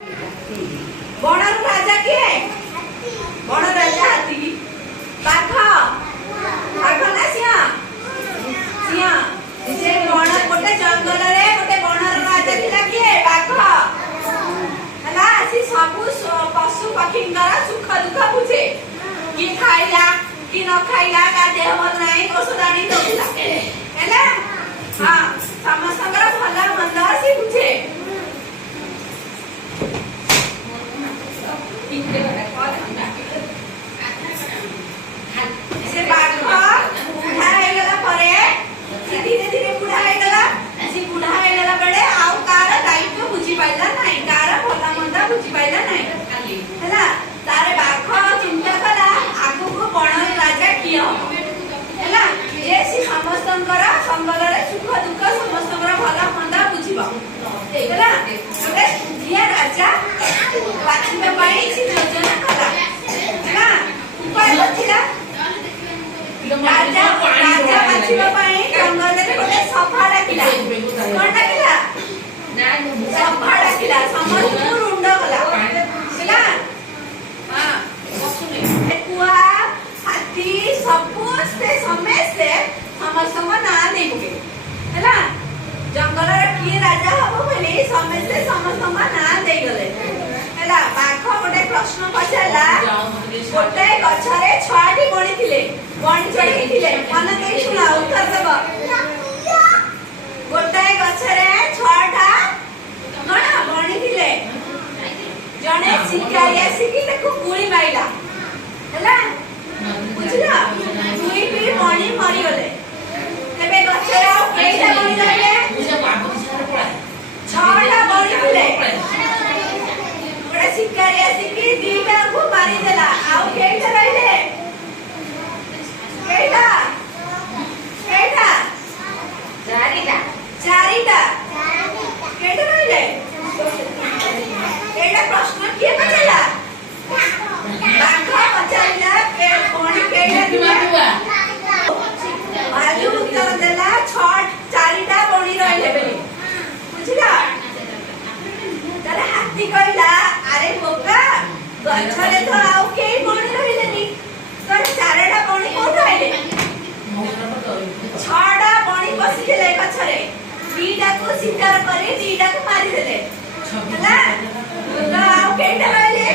ବଣର ରାଜା କିଏ? ବଣ ରାଜା ହାତୀ। ବାଘ ବାଘ ନା ସିଂହ? ସିଂହ। ସେ ବଣ ଗୋଟେ ଜଙ୍ଗଲରେ ଗୋଟେ ବଣର ରାଜା ଥିଲା କିଏ? ବାଘ। ହେଲା ସେ ସବୁ ପଶୁ ପକ୍ଷୀଙ୍କର ସୁଖ ଦୁଃଖ ବୁଝେ। କିଏ ଖାଇଲା କି ନ ଖାଇଲା, କା ଦେହ ଭଲ ନାହିଁ ଔଷଧ ଆଣି ଦଉଥିଲା। ହେଲା ହଁ ସମସ୍ତଙ୍କର ଭଲ ମନ୍ଦ ସେ ବୁଝେ। से बाघ बुढ़ा ହେଇଗଲା ପରେ ସେ ଧୀରେ ଧୀରେ ବୁढ़ା ହେଇଗଲା। ସେ ବୁढ़ା ହେଇଗଲା ବେଳେ ଆଉ କାର ଦାୟିତ୍ୱ ବୁଝି ପାଇଲା ନାହିଁ, କାର ଭଲ ମନ୍ଦ ବୁଝି ପାଇଲା ନାହିଁ। ହେଲା ତାରେ ବାଘ ଚିନ୍ତା କଲା ଆଗକୁ ବଣର ରାଜା କିଏ ହବ। ହେଲା ଯେ ସେ ସମସ୍ତଙ୍କର ଜଙ୍ଗଲରେ ସୁଖ ଦୁଃଖ ସମସ୍ତଙ୍କର ଭଲ ମନ୍ଦ ବୁଝିବ। ହେଲା ଗୋଟେ ଯିଏ ରାଜା ବାଛିବା ପାଇଁ ସେ ଯୋଜନା କଲା। ହେଲା ଉପାୟ ଥିଲା राजा राजा बाछिबा ପାଇଁ ଜଙ୍ଗଲରେ ଗୋଟେ ସଭା ଡାକିଲା। କଣ ଡାକିଲା? ସଭା ଡାକିଲା। ସମସ୍ତଙ୍କୁ ରୁଣ୍ଡ କଲା। ହେଲା ହଁ କୁଆ ହାତୀ ସମସ୍ତେ ସମସ୍ତଙ୍କ ନାଁ ଦେଇଥିଲେ। ହେଲା ଜଙ୍ଗଲରେ କିଏ ରାଜା ହବ ବୋଲି ସମସ୍ତେ ସମସ୍ତଙ୍କ ନାଁ ଦେଇଗଲେ। ହେଲା ବାଘ ଗୋଟେ ପ୍ରଶ୍ନ ପଚାରିଲା। ଗୋଟେ ଗଛରେ 6ଟି ବଣି ଥିଲେ, ବଣି ଚଢେଇଥିଲେ। ମନେ ଦେଇ ଶୁଣ ଉତ୍ତର ଦେବ। ଗୋଟାଏ ଗଛରେ 6ଟା କଣ ବଣି ଥିଲେ। ଜଣେ ଶିକାରୀ ଆସିକି ତାକୁ ଗୁଳି ମାଇଲା। ହେଲା ବୁଝିଲ 2ଟି ବଣି ମରିଗଲେ। ତେବେ ଗଛରେ ଆଉ କେଇଟା ବଣି ରହିଲେ? 6ଟା ବଣି ଥିଲେ। ଗୋଟେ ଶିକାରୀ ଆସିକି 2ଟାକୁ ମାରିଦେଲା। ଆଉ କେଇଟା ରହିଲେ? କେଇଟା? କେଇଟା? 4ଟା। କେଇଟା ରହିଲେ? ଏଇଟା ପ୍ରଶ୍ନ କିଏ ପଚାରିଲା? ବାଘ ପଚାରିଲା ବଣି କେଇଟା ଥିଲା? ଭାଲୁ ଉତ୍ତର ଦେଲା 4ଟା ବଣି ରହିଲେ ବୋଲି। ବୁଝିଲ? ତାହେଲେ ହାତୀ କହିଲା ଆରେ ବୋକା ଗଛରେ ତ ଆଉ କେହି ବଣି ରହିଲେନି, ତାହେଲେ 4ଟା ବଣି କୋଉଠୁ ଆଇଲେ? 6ଟା ବଣି ବସିଥିଲେ ଗଛରେ। 2ଟାକୁ ଶିକାର କରି 2ଟାକୁ ମାରିଦେଲେ। ହେଲା ତ ଆଉ କେଇଟା ରହିଲେ?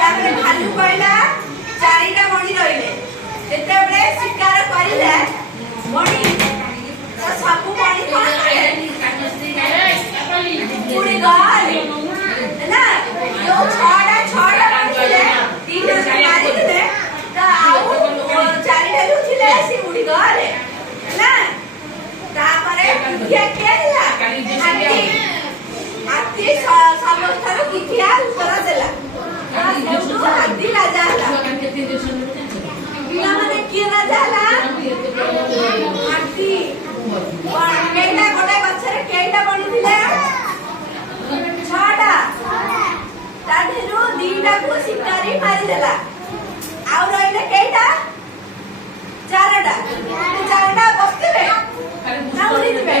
ତାପରେ ଭାଲୁ କହିଲା 4ଟା ବଣି ରହିଲେ। ଯେତେବେଳେ ଶିକାର କରିଲେ ବଣି ତ ସବୁ ବଣି କଣ କଲେ? ଉଡ଼ି ଗଲେ। ହେଲା ଯୋଉ 6ଟା ବଣି ଥିଲେ 2ଟାକୁ ମାରିଦେଲେ ତ ଆଉ 4ଟା ଯୋଉ ଥିଲେ ସେ ଉଡ଼ି ଗଲେ। ହେଲା ତାପରେ କିଏ ଥିଲା? ହାତୀ ସମସ୍ତର କିଠିଆ ଉତ୍ତର ଦେଲା। ସେଠୁ ହାତୀ ରାଜା ହେଲା। ପିଲାମାନେ କିଏ ରାଜା ହେଲା? ହାତୀ। କେଇଟା ଗୋଟେ ଗଛରେ କେଇଟା ବଣି ଥିଲେ? 6ଟା। ତା ଦେହରୁ 2ଟାକୁ ଶିକାରୀ ମାରିଦେଲା। ଆଉ ରହିଲେ କେଇଟା? 4ଟା। 4ଟା ବସିଥିବେ ନା ଉଡ଼ିଯିବେ?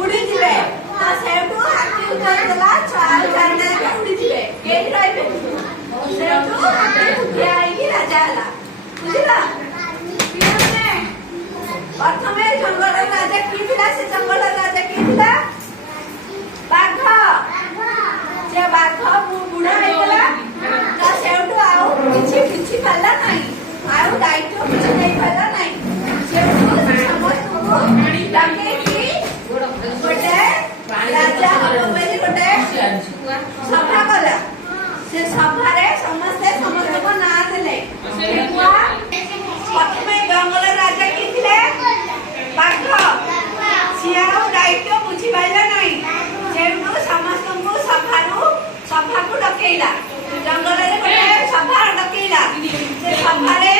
ଉଡ଼ିଯିବେ। ତ ସେଠୁ ହାତୀ ଉତ୍ତର ଦେଲା 4ଟା ଉଡ଼ିଯିବେ। କେହି ରହିବେ? ସେଠୁ ହାତୀ ଠିଆ ହେଇକି ରାଜା ହେଲା। ବୁଝିଲ? ପିଲାମାନେ ପ୍ରଥମେ ଜଙ୍ଗଲର ରାଜା କିଏ ଥିଲା? ସେ ଜଙ୍ଗଲର ରାଜା କିଏ ଥିଲା? ବାଘ। ସେ ବାଘ ବୁଢା ହେଇଗଲା। ତ ସେଠୁ ଆଉ କିଛି ବୁଝି ପାରିଲା ନାହିଁ, ଆଉ ଦାୟିତ୍ୱ କିଛି ନେଇ ପାରିଲା ନାହିଁ। ସେଠୁ ସମସ୍ତଙ୍କୁ ଡାକେଇକି ଗୋଟେ ରାଜା ହବ ବୋଲି ଗୋଟେ ସଭା କଲା। ସେ ସଭାରେ ସମସ୍ତେ ସମସ୍ତଙ୍କ ନାଁ ଦେଲେ। ପ୍ରଥମେ ଜଙ୍ଗଲର ରାଜା କିଏ ଥିଲେ? ବାଘ। ସିଏ ଆଉ ଦାୟିତ୍ୱ ବୁଝି ପାରିଲା ନାହିଁ। ସେଠୁ ସମସ୍ତଙ୍କୁ ସଭାକୁ ଡକେଇଲା। ଜଙ୍ଗଲରେ ଗୋଟେ ସଭା ଡକେଇଲା। ସେ ସଭାରେ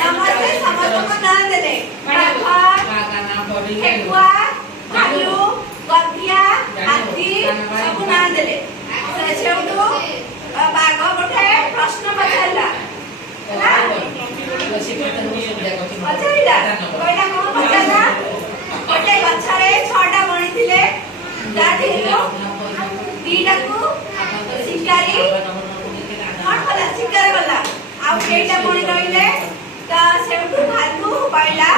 ସମସ୍ତେ ସମସ୍ତଙ୍କ ନାଁ ଦେଲେ। ବାଘ, ଠେକୁଆ, ଭାଲୁ, ଗଧିଆ, ହାତୀ ସବୁ ନାଁ ଦେଲେ। ସେଠୁ ବାଘ शिकारी कौन गला शिकार गला आउ केटा बणी रहिले ता सेउठु भालू पाइला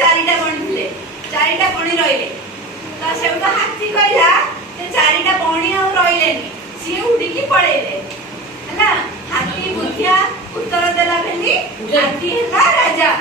चारिटा बणी थिले चारिटा बणी रहिले ता सेउठु हाथी कहला ते चारिटा बणी आ रहिलेनी सी उडिकी पळेले हला हाथी बुद्धिया उत्तर देला बेली हाथी हला राजा